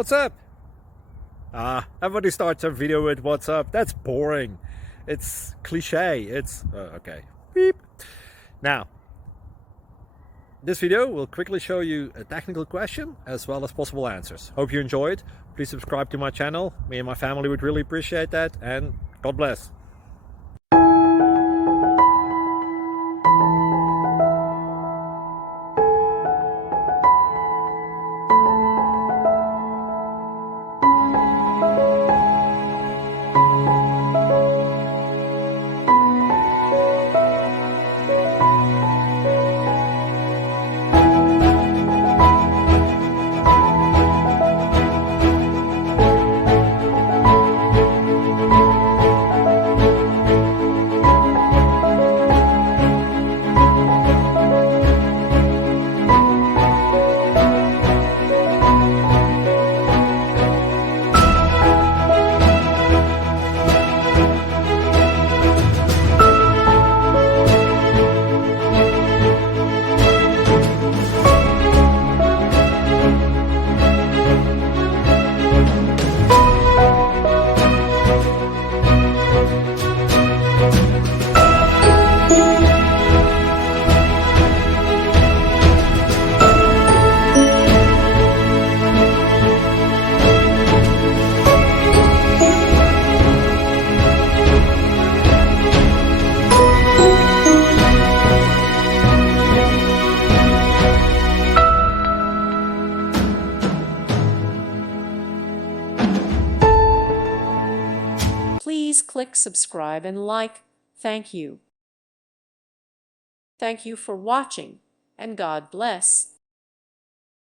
What's up? Everybody starts a video with what's up. That's boring. It's cliche. It's okay. Beep. Now, this video will quickly show you a technical question as well as possible answers. Hope you enjoyed. Please subscribe to my channel. Me and my family would really appreciate that, and God bless. Please click subscribe and like. Thank you. Thank you for watching, and God bless.